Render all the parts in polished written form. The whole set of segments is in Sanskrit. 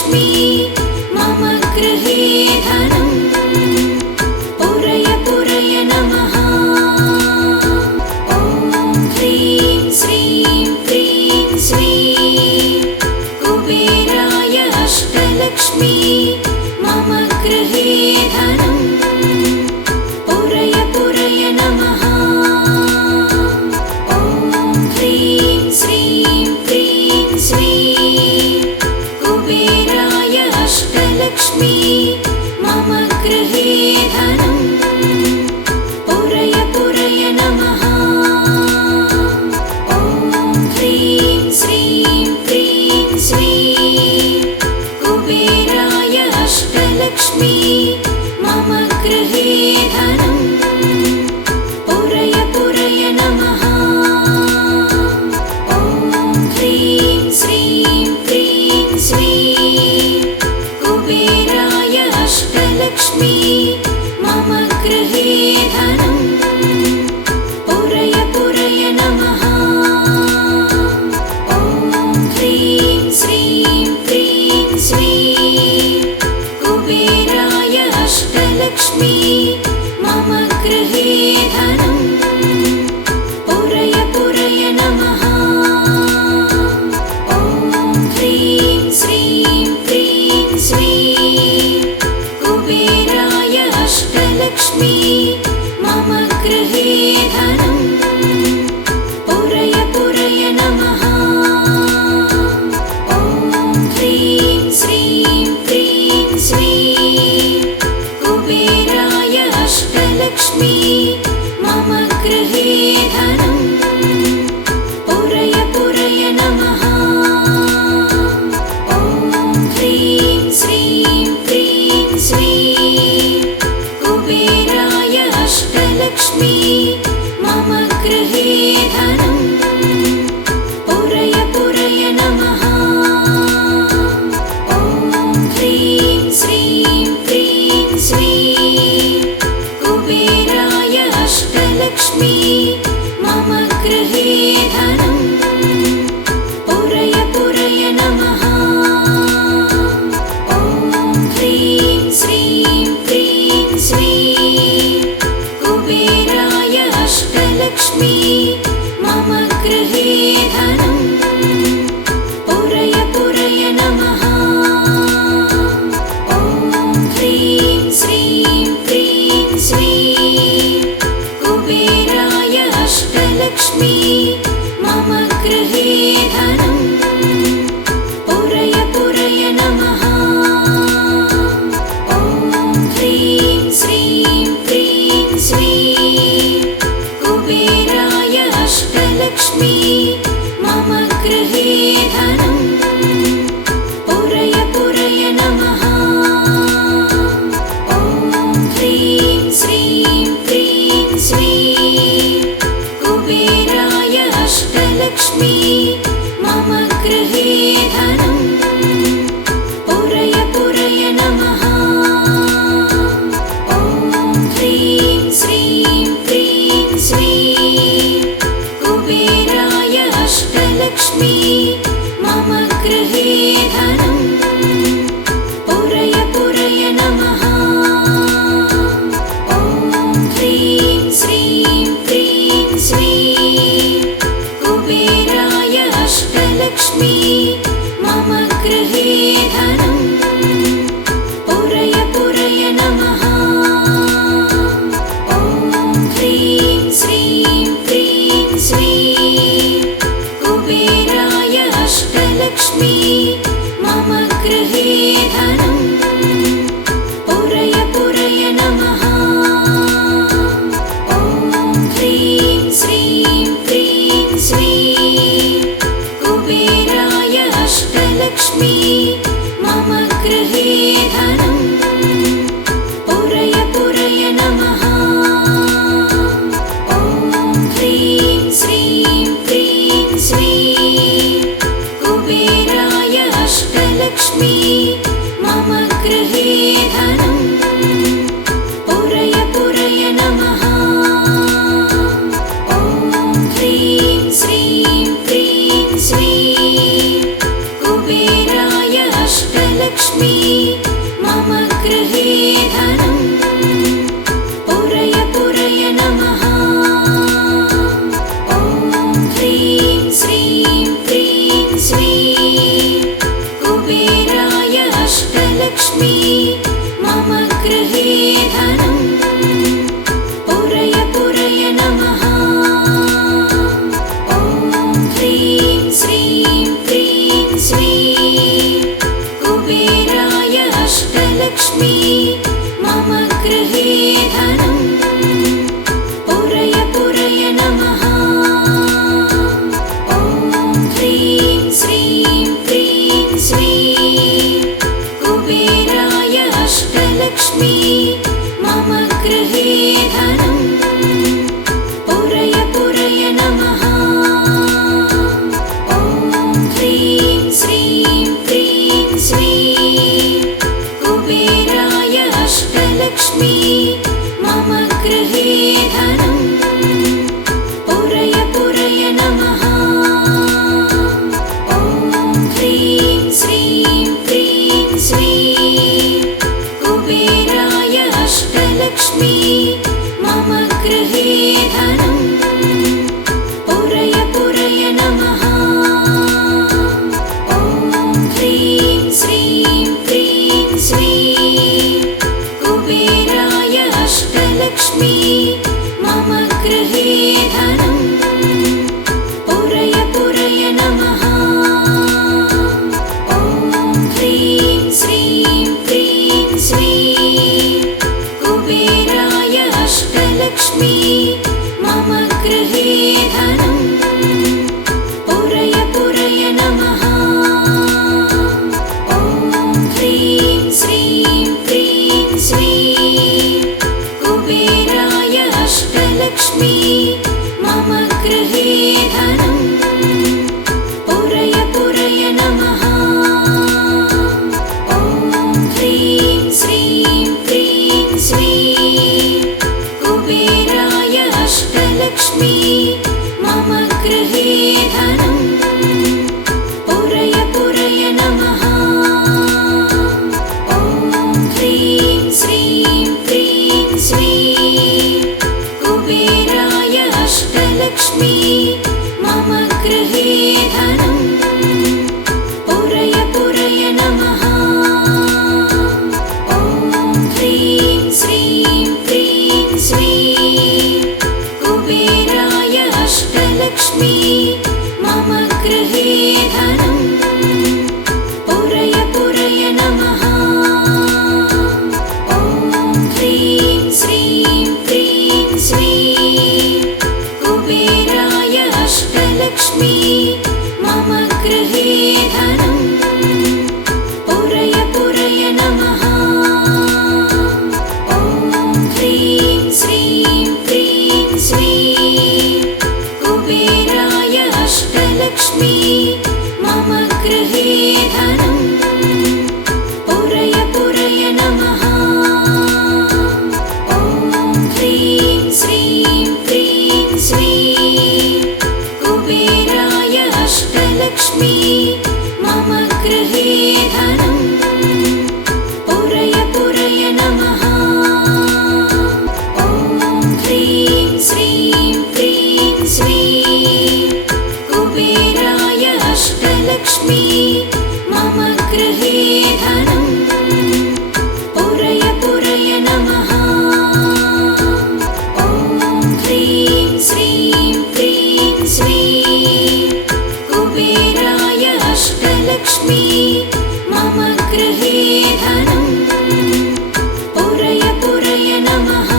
अष्टलक्ष्मी मम गृहे धनम् पूरय पूरय नमः। ॐ ह्रीं श्रीं क्रीं श्रीं कुबेराय अष्टलक्ष्मी मम गृहे धनम् पूरय पूरय नमः। ॐ ह्रीं श्रीं क्रीं श्रीं कुबेराय अष्टलक्ष्मी मम गृहे धनम् पूरय पूरय नमः। ॐ ह्रीं श्रीं क्रीं श्रीं कुबेराय अष्टलक्ष्मी मम गृहे धनम् पूरय पूरय नमः। ॐ ह्रीं श्रीं क्रीं श्रीं कुबेराय अष्टलक्ष्मी मम गृहे धनम् पूरय पूरय नमः। ॐ ह्रीं श्रीं क्रीं श्रीं कुबेराय अष्टलक्ष्मी मम गृहे धनम् पूरय पूरय नमः। ॐ ह्रीं श्रीं क्रीं श्रीं कुबेराय अष्टलक्ष्मी मम गृहे धनम् पूरय पूरय नमः। ॐ ह्रीं श्रीं क्रीं श्रीं कुबेराय अष्टलक्ष्मी मम गृहे धनम् पूरय पूरय नमः। ॐ ह्रीं श्रीं क्रीं श्रीं कुबेराय अष्टलक्ष्मी मम गृहे धनम् पूरय पूरय नमः। ॐ ह्रीं श्रीं क्रीं श्रीं कुबेराय अष्टलक्ष्मी मम गृहे धनम् पूरय पूरय नमः। ॐ ह्रीं श्रीं क्रीं श्रीं कुबेराय अष्टलक्ष्मी मम गृहे धनम् पूरय पूरय नमः। ॐ ह्रीं श्रीं क्रीं श्रीं कुबेराय अष्टलक्ष्मी मम गृहे धनम् पूरय पूरय नमः। ॐ ह्रीं श्रीं क्रीं श्रीं कुबेराय अष्टलक्ष्मी मम गृहे धनम् पूरय पूरय नमः। ॐ ह्रीं श्रीं क्रीं श्रीं कुबेराय अष्टलक्ष्मी मम गृहे धनम् पूरय पूरय नमः। ॐ ह्रीं श्रीं क्रीं श्रीं कुबेराय अष्टलक्ष्मी मम गृहे धनम् पूरय पूरय नमः। ॐ ह्रीं श्रीं क्रीं श्रीं कुबेराय अष्टलक्ष्मी मम गृहे धनम् पूरय पूरय नमः। ॐ ह्रीं श्रीं क्रीं श्रीं कुबेराय अष्टलक्ष्मी मम गृहे धनम् पूरय पूरय नमः। ॐ ह्रीं श्रीं क्रीं श्रीं कुबेराय अष्टलक्ष्मी मम गृहे धनम् पूरय पूरय नमः। ॐ ह्रीं श्रीं क्रीं श्रीं कुबेराय अष्टलक्ष्मी मम गृहे धनम् पूरय पूरय नमः। ॐ ह्रीं श्रीं क्रीं श्रीं कुबेराय अष्टलक्ष्मी मम गृहे धनम् पुरय पुरय नमः। ॐ ह्रीं श्रीं क्रीं श्रीं कुबेराय अष्टलक्ष्मी मम गृहे धनम् पुरय पुरय नमः। ॐ ह्रीं श्रीं क्रीं श्रीं कुबेराय अष्टलक्ष्मी मम गृहे धनम् पुरय पुरय नमः। ॐ ह्रीं श्रीं क्रीं श्रीं कुबेराय अष्टलक्ष्मी मम गृहे धनम् पुरय पुरय नमः। ॐ ह्रीं श्रीं क्रीं श्रीं कुबेराय अष्टलक्ष्मी मम गृहे धनम् पुरय पुरय नमः। ॐ ह्रीं श्रीं क्रीं श्रीं कुबेराय अष्टलक्ष्मी मम गृहे धनम् पुरय पुरय नमः। ॐ ह्रीं श्रीं क्रीं श्रीं कुबेराय अष्टलक्ष्मी मम गृहे धनम् पुरय पुरय नमः। ॐ ह्रीं श्रीं क्रीं श्रीं कुबेराय अष्टलक्ष्मी मम गृहे धनम् पुरय पुरय नमः। ॐ ह्रीं श्रीं क्रीं श्रीं कुबेराय अष्टलक्ष्मी मम गृहे धनम् पुरय पुरय नमः।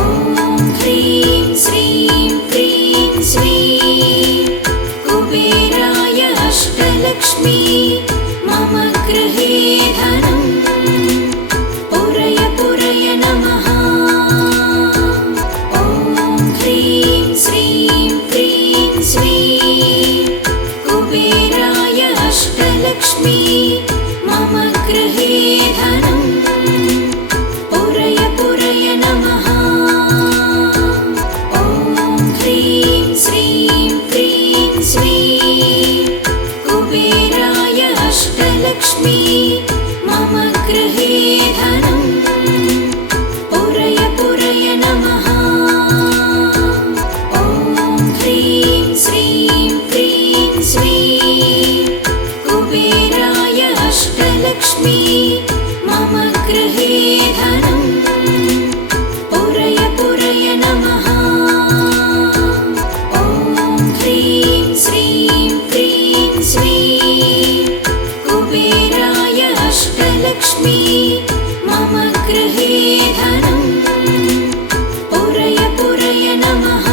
ॐ ह्रीं श्रीं क्रीं श्रीं कुबेराय अष्टलक्ष्मी मम गृहे धनम् पुरय पुरय नमः। ॐ ह्रीं श्रीं क्रीं श्रीं कुबेराय अष्टलक्ष्मी मम गृहे धनम् पुरय पुरय नमः। ॐ ह्रीं श्रीं क्रीं श्रीं कुबेराय अष्टलक्ष्मी मम गृहे धनम् पुरय पुरय नमः। ॐ ह्रीं श्रीं क्रीं श्रीं कुबेराय अष्टलक्ष्मी मम गृहे धनम् पुरय पुरय नमः। ॐ ह्रीं श्रीं क्रीं श्रीं कुबेराय अष्टलक्ष्मी मम गृहे धनम् पुरय पुरय नमः।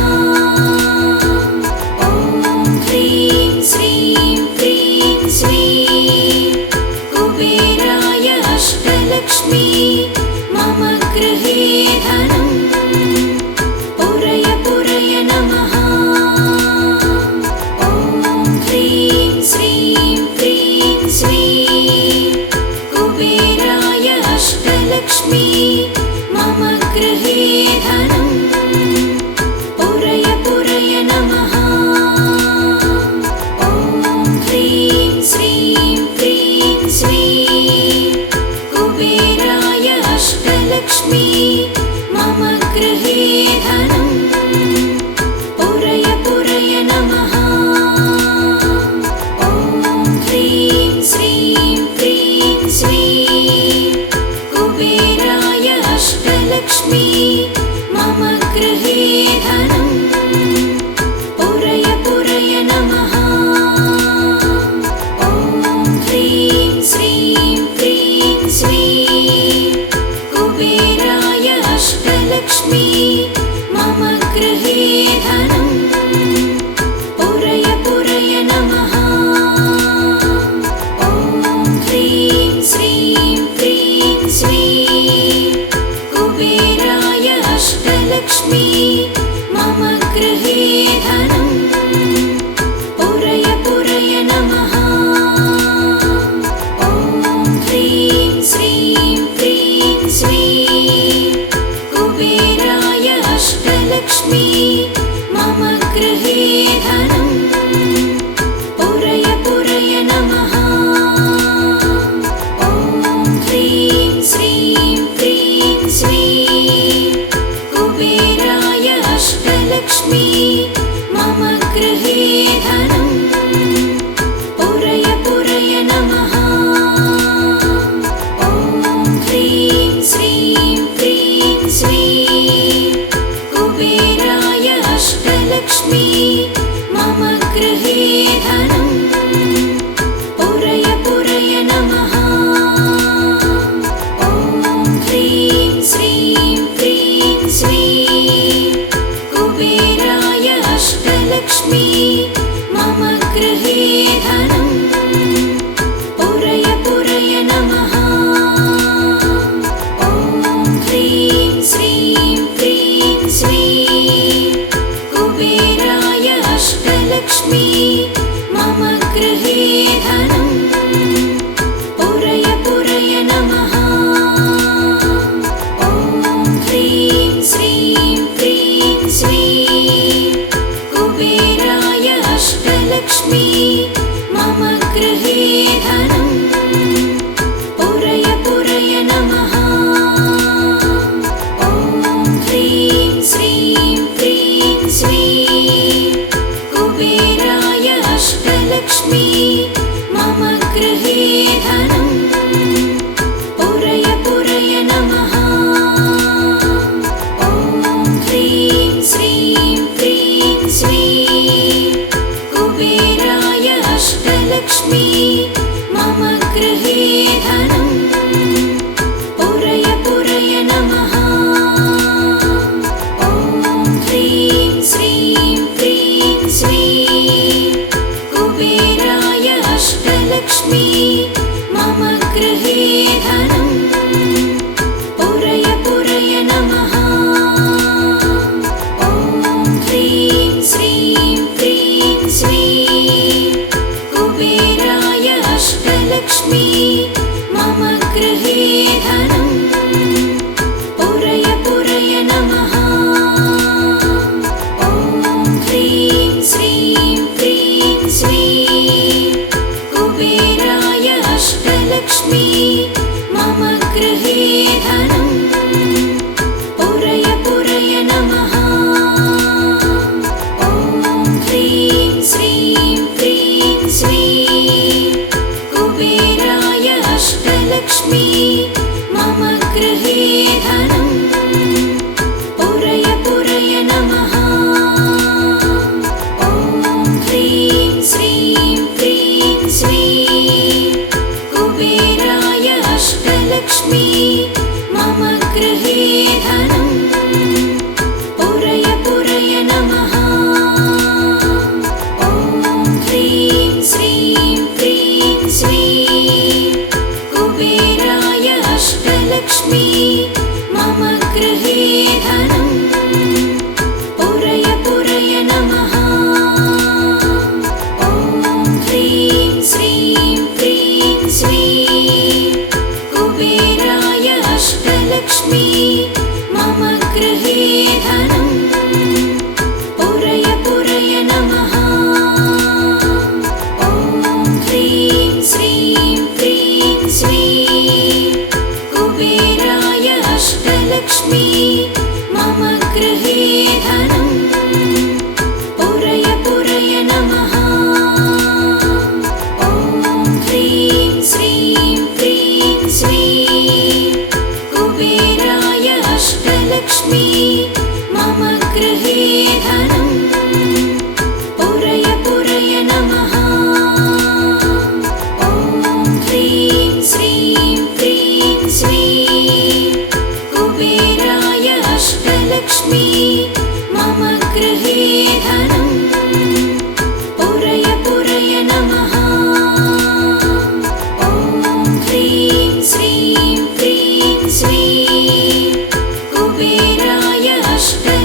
ॐ ह्रीं श्रीं क्रीं श्रीं कुबेराय अष्टलक्ष्मी मम गृहे धनम् पुरय पुरय नमः। ॐ ह्रीं श्रीं क्रीं श्रीं कुबेराय अष्टलक्ष्मी मम गृहे धनम् पुरय पुरय नमः। ॐ ह्रीं श्रीं क्रीं श्रीं कुबेराय अष्टलक्ष्मी मम गृहे धनम् पुरय पुरय नमः। ॐ ह्रीं श्रीं क्रीं श्रीं कुबेराय अष्टलक्ष्मी मम गृहे धनम् पुरय पुरय नमः। ॐ ह्रीं श्रीं क्रीं श्रीं कुबेराय अष्टलक्ष्मी मम अष्टलक्ष्मी मम गृहे धनं पुरय पुरय नमः। ॐ ह्रीं श्रीं क्रीं श्रीं कुबेराय अष्टलक्ष्मी मम गृहे धनं पुरय पुरय नमः। ॐ ह्रीं श्रीं क्रीं श्रीं कुबेराय अष्टलक्ष्मी मम गृहे धनं पुरय पुरय नमः। ॐ ह्रीं श्रीं क्रीं श्रीं कुबेराय अष्टलक्ष्मी मम गृहे धनं पुरय पुरय नमः। ॐ ह्रीं श्रीं क्रीं श्रीं कुबेराय अष्टलक्ष्मी मम गृहे धनं पुरय पुरय नमः। ॐ ह्रीं श्रीं क्रीं श्रीं कुबेराय अष्टलक्ष्मी मम गृहे धनं पुरय पुरय नमः। ॐ ह्रीं श्रीं क्रीं श्रीं कुबेराय अष्टलक्ष्मी मम गृहे धनं पुरय पुरय नमः। ॐ ह्रीं श्रीं क्रीं श्रीं कुबेराय अष्टलक्ष्मी मम गृहे धनं पुरय पुरय नमः। ॐ ह्रीं श्रीं क्रीं श्रीं कुबेराय अष्टलक्ष्मी मम गृहे धनं पुरय पुरय नमः। ॐ ह्रीं श्रीं क्रीं श्रीं कुबेराय अष्टलक्ष्मी मम गृहे धनं पुरय पुरय नमः। ॐ ह्रीं श्रीं क्रीं श्रीं कुबेराय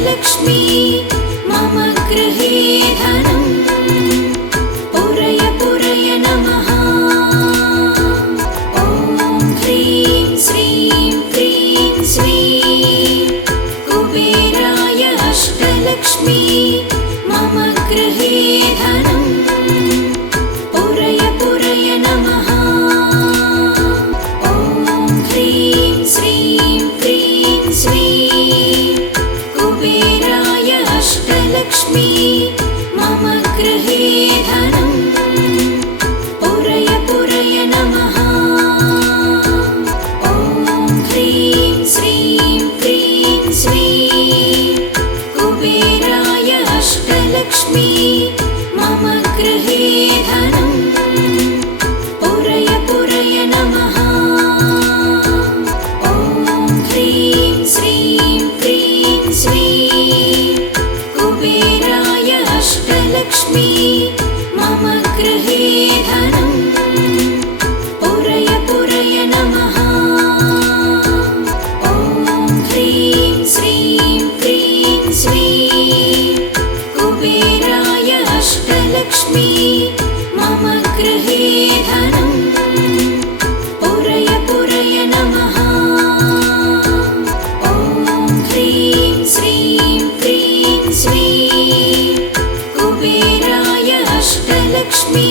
अष्टलक्ष्मी मम गृहे धनं पुरय पुरय नमः। ॐ ह्रीं श्रीं क्रीं श्रीं कुबेराय अष्टलक्ष्मी मम गृहे धनं पुरय पुरय नमः। ॐ ह्रीं श्रीं क्रीं श्रीं कुबेराय अष्टलक्ष्मी मम गृहे धनं पुरय पुरय नमः। ॐ ह्रीं श्रीं क्रीं श्रीं कुबेराय अष्टलक्ष्मी मम गृहे धनं पुरय पुरय नमः। ॐ ह्रीं श्रीं क्रीं श्रीं कुबेराय अष्टलक्ष्मी मम गृहे धनं पुरय पुरय नमः। ॐ ह्रीं श्रीं क्रीं श्रीं कुबेराय अष्टलक्ष्मी मम गृहे धनं पुरय पुरय नमः। ॐ ह्रीं श्रीं क्रीं श्रीं कुबेराय अष्टलक्ष्मी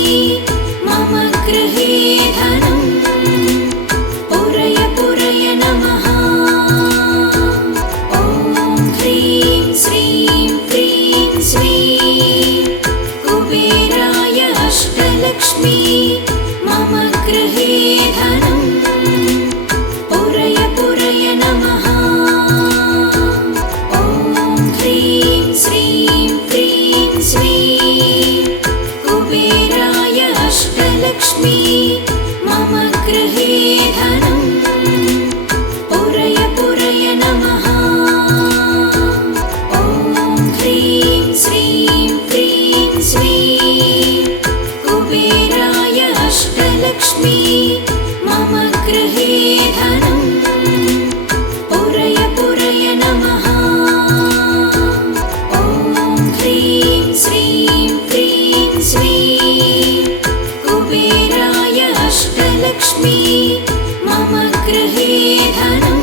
मम गृहे धनं पुरय पुरय नमः। ॐ ह्रीं श्रीं क्रीं श्रीं कुबेराय अष्टलक्ष्मी मम गृहे धनं पुरय पुरय नमः। ॐ ह्रीं श्रीं क्रीं श्रीं कुबेराय अष्टलक्ष्मी मम गृहे धनं पुरय पुरय नमः। ॐ ह्रीं श्रीं क्रीं श्रीं कुबेराय अष्टलक्ष्मी मम गृहे धनं पुरय पुरय नमः। ॐ ह्रीं श्रीं क्रीं श्रीं कुबेराय अष्टलक्ष्मी मम गृहे धनं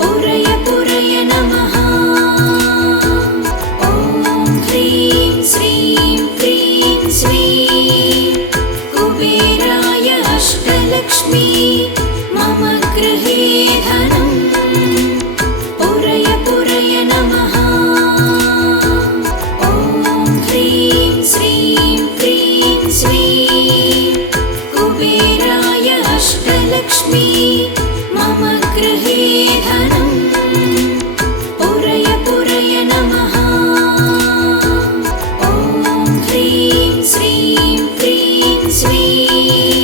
पुरय पुरय नमः। ॐ ह्रीं श्रीं क्रीं श्रीं कुबेराय अष्टलक्ष्मी मम गृहे धनं पुरय पुरय नमः। ॐ ह्रीं श्रीं क्रीं श्रीं कुबेराय अष्टलक्ष्मी मम गृहे धनं पुरय पुरय नमः। ॐ ह्रीं श्रीं क्रीं श्रीं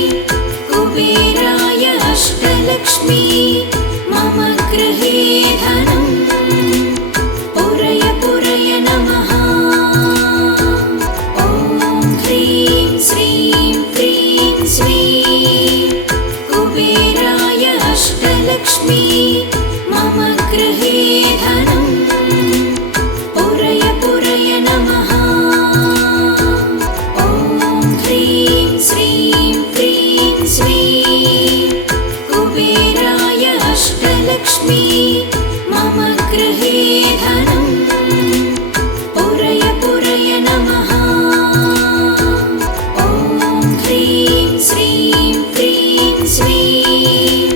कुबेराय अष्टलक्ष्मी मम गृहे धनं पुरय पुरय नमः। ॐ ह्रीं श्रीं क्रीं श्रीं कुबेराय अष्टलक्ष्मी मम गृहे धनं पुरय पुरय नमः। ॐ ह्रीं श्रीं क्रीं श्रीं कुबेराय अष्टलक्ष्मी मम गृहे धनं पुरय पुरय नमः। ॐ ह्रीं श्रीं क्रीं श्रीं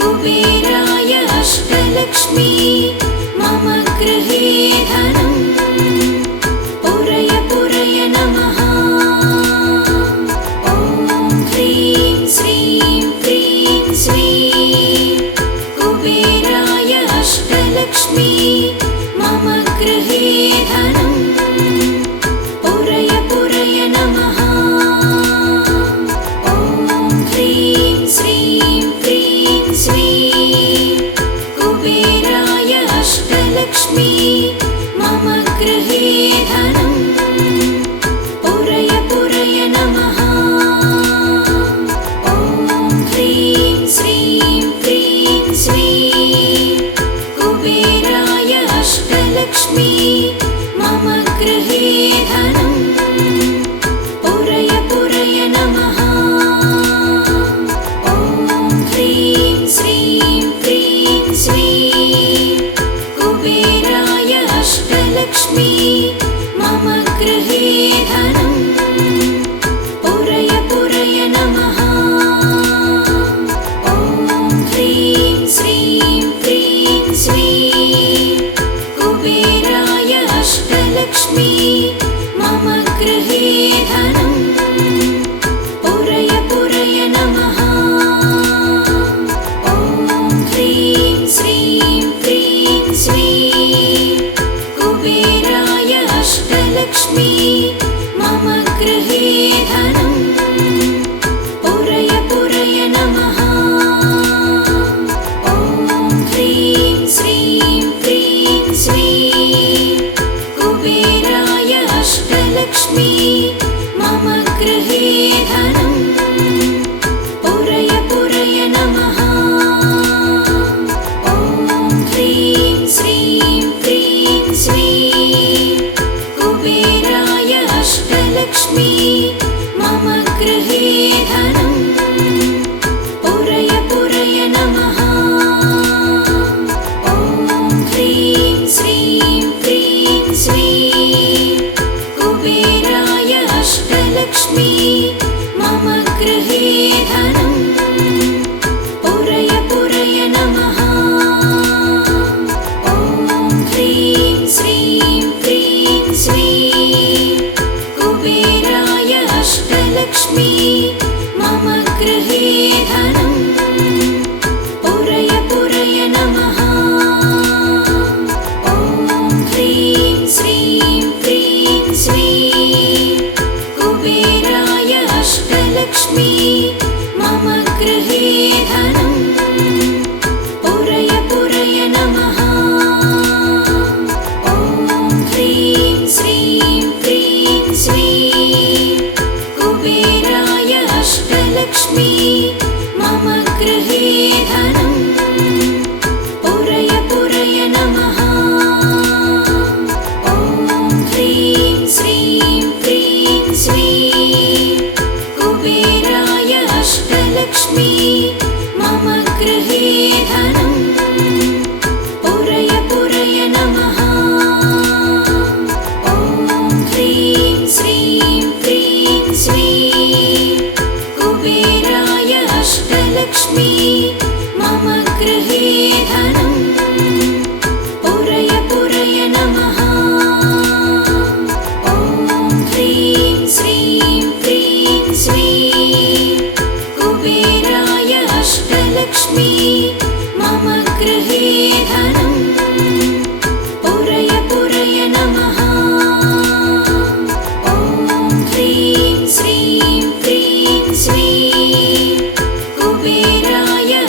कुबेराय अष्टलक्ष्मी मम गृहे धनं पुरय पुरय नमः। ॐ ह्रीं श्रीं क्रीं श्रीं कुबेराय अष्टलक्ष्मी मम गृहे धनं पुरय पुरय नमः। ॐ ह्रीं श्रीं क्रीं श्रीं कुबेराय अष्टलक्ष्मी मम गृहे धनं पुरय पुरय नमः। ॐ ह्रीं श्रीं क्रीं श्रीं कुबेराय अष्टलक्ष्मी मम गृहे धनं पुरय पुरय नमः। ॐ ह्रीं श्रीं क्रीं श्रीं कुबेराय अष्टलक्ष्मी मम गृहे धनं पुरय पुरय नमः। ॐ ह्रीं श्रीं क्रीं श्रीं कुबेराय अष्टलक्ष्मी मम गृहे धनं पुरय पुरय नमः। ॐ ह्रीं श्रीं क्रीं श्रीं कुबेराय अष्टलक्ष्मी मम गृहे धनं पुरय पुरय नमः। ॐ ह्रीं श्रीं क्रीं श्रीं कुबेराय अष्टलक्ष्मी मम गृहे धनं पुरय पुरय नमः। ॐ ह्रीं श्रीं क्रीं श्रीं कुबेराय अष्टलक्ष्मी मम गृहे धनं पुरय पुरय नमः। ॐ ह्रीं श्रीं क्रीं श्रीं कुबेराय अष्टलक्ष्मी मम गृहे धनं पुरय पुरय नमः। ॐ ह्रीं श्रीं क्रीं श्रीं कुबेराय अष्टलक्ष्मी मम गृहे धनं पुरय पुरय नमः। ॐ ह्रीं श्रीं क्रीं श्रीं कुबेराय अष्टलक्ष्मी मम गृहे धनं पुरय पुरय नमः। ॐ ह्रीं श्रीं क्रीं श्रीं कुबेराय अष्टलक्ष्मी मम गृहे धनं पुरय पुरय नमः। ॐ ह्रीं श्रीं क्रीं श्रीं कुबेराय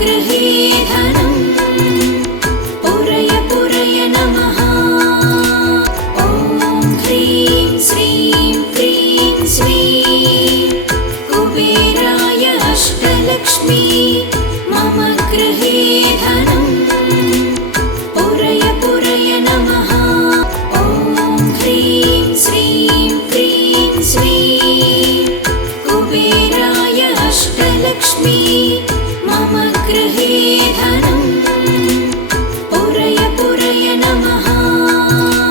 गृहे